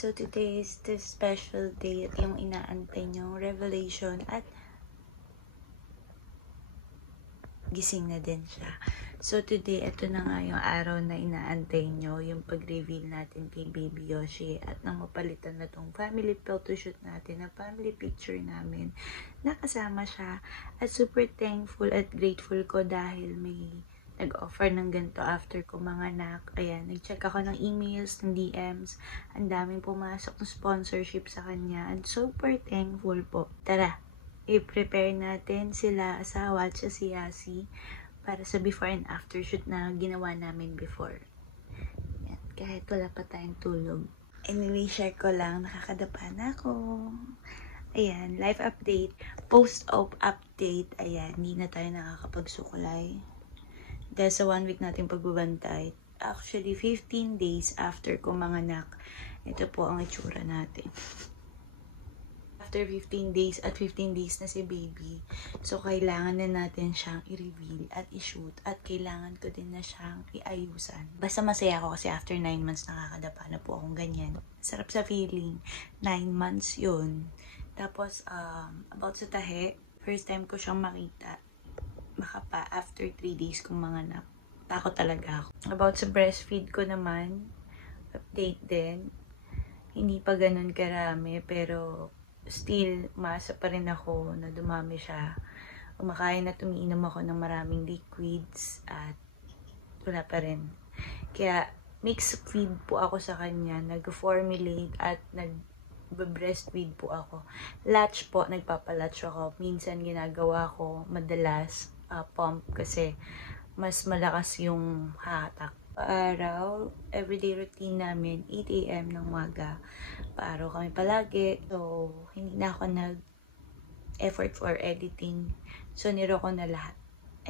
So today is the special day at yung inaantay niyong revelation at gising na din siya. So today, ito na nga yung araw na inaantay nyo, yung pag-reveal natin kay Baby Yoshi at nang mapalitan na tong family photoshoot natin, na family picture namin, nakasama siya. At super thankful at grateful ko dahil may nag-offer ng ganito after ko manganak. Ayan, nag-check ako ng emails, ng DMs, ang daming pumasok ng sponsorship sa kanya, and super thankful po. Tara, i-prepare natin sila asawa at siya si Yasi para sa before and after shoot na ginawa namin before. Yan, kahit wala pa tayong tulog. Anyway, share ko lang, nakakadapa na ako. Ayan, life update, post-op update. Ayan, hindi na tayo nakakapagsukulay. Dahil sa 1 week natin pagbabantay, actually 15 days after ko manganak, ito po ang itsura natin. After 15 days at 15 days na si baby. So, kailangan na natin siyang i-reveal at i-shoot at kailangan ko din na siyang iayusan. Basta masaya ako kasi after 9 months nakakadapa na po akong ganyan. Sarap sa feeling. 9 months yun. Tapos, about sa tahe, first time ko siyang makita. Baka pa after 3 days kong manganak. Takot talaga ako. About sa breastfeed ko naman, update din. Hindi pa ganun karami, pero still, maasa pa rin ako na dumami siya. Kumakain at umiinom ako ng maraming liquids at wala pa rin. Kaya, mixed feed po ako sa kanya. Nag-formulate at nag-breastfeed po ako. Latch po, nagpapalatch ako. Minsan ginagawa ko madalas pump kasi mas malakas yung hatak. Araw, everyday routine namin, 8 AM ng umaga. Paaraw kami palagi. So, hindi na ako nag-effort for editing. So, niro ko na lahat.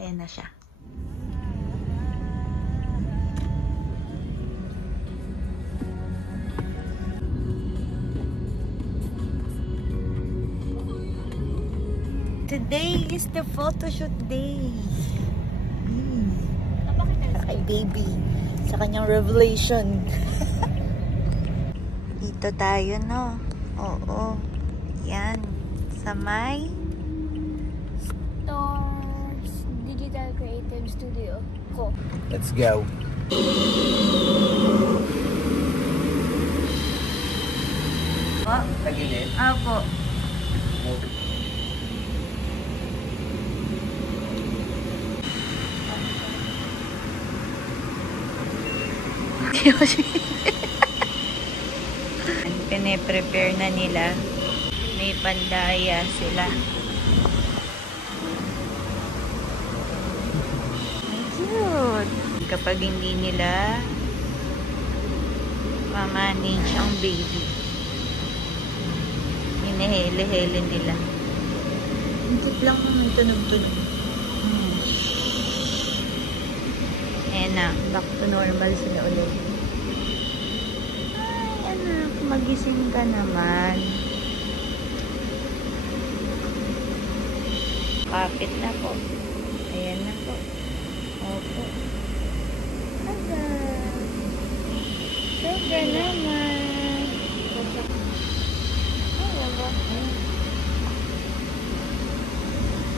Ayan na siya. Today is the photoshoot day. Kay baby. Sa kanyang revelation. Dito tayo, no? Oo. Yan. Sa may Stars Digital Creative Studio ko. Let's go. Tagilid? Apo. Pine-prepare na nila. May pandaya sila. Cute! Kapag hindi nila ma-manage ang baby, hinihele-hele nila. Ang cute lang naman tunog-tunog. Ayan na, back to normal sila ulit. Ay, anak, magising ka naman. Kapit na po. Ayan na po. Opo. Aga. Sugar naman. Ay, wala.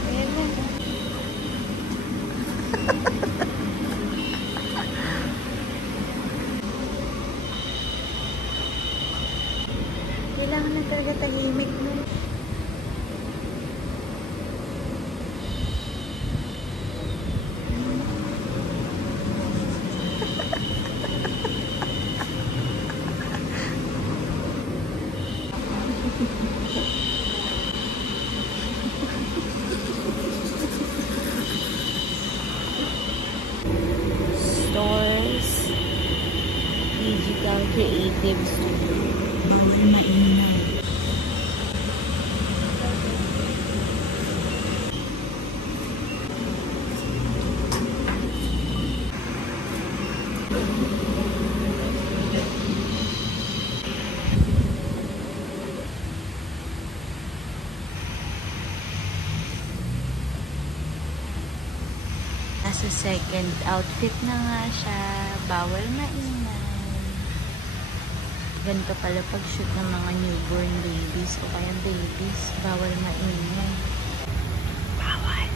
Ayan na. Kailangan na talaga tahimik mo. Stars Digital Creative Studio. Bawal maingay. Nasa Second outfit na nga siya. Bawal maingay. Ganito pala pag-shoot ng mga newborn babies o kaya babies. Bawal maingay. Bawal.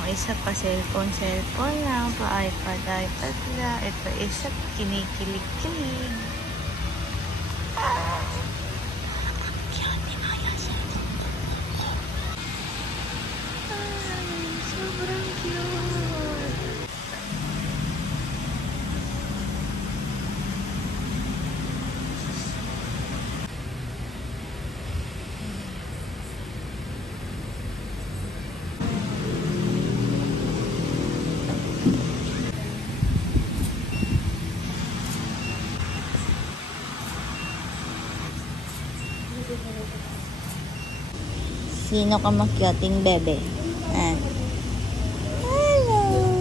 Ang isa pa cellphone lang. Pa-iPad lang. Ito isa kinikilig-kilig. Sobrang cute. Sino ka makyating bebe? Ah. Hello!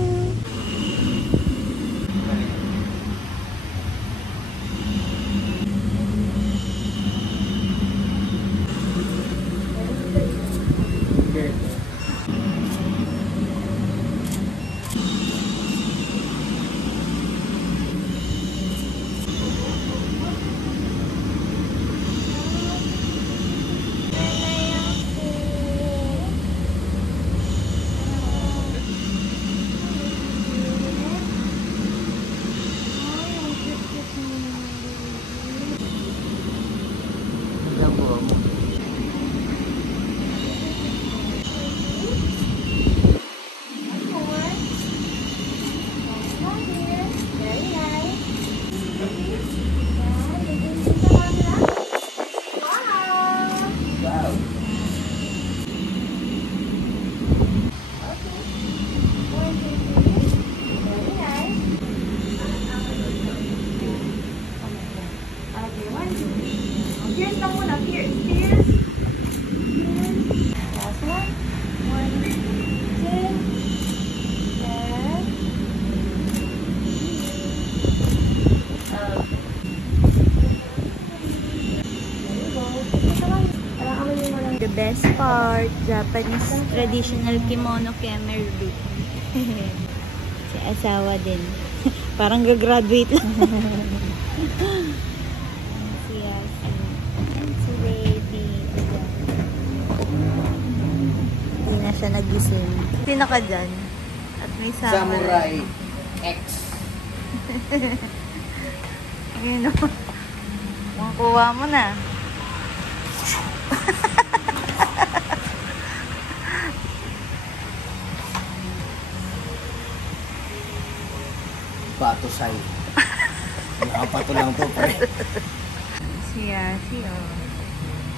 The best part, Japanese traditional kimono kemer look. Si asawa din. Parang gagraduate lang. Si Yasi. And si baby. Hindi na siya nagising. Sino ka dyan? At may Samurai X. Ayun o. Makuha mo na. Patusay. Nakapato lang to, pre. Si Yasi, oh.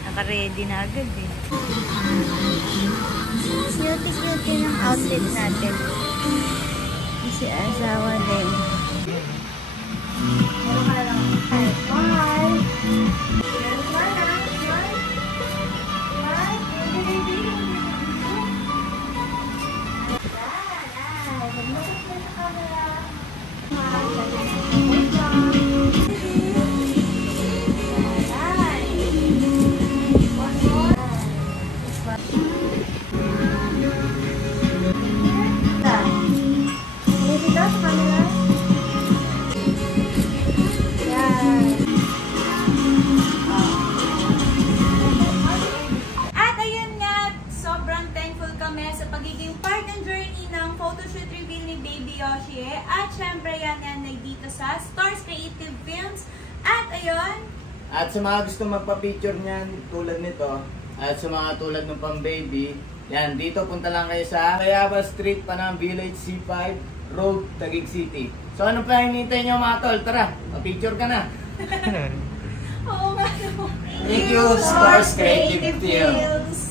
Naka-ready na agad, eh. Cute-cute ng outfit natin. Si asawa din. Meron ka lang. Hi. Bye! At syempre yan nagdito sa Stars Creative Films. At ayun. At sa mga gusto magpa-picture niyan tulad nito, at sa mga tulad ng pang-baby, yan, dito punta lang kayo sa Tayaba Street, Panang Village, C5 Road, Taguig City. So ano pa hinihintay nyo mga tol? Tara, pa-picture ka na. Oo nga. Thank you, Stars Creative Films.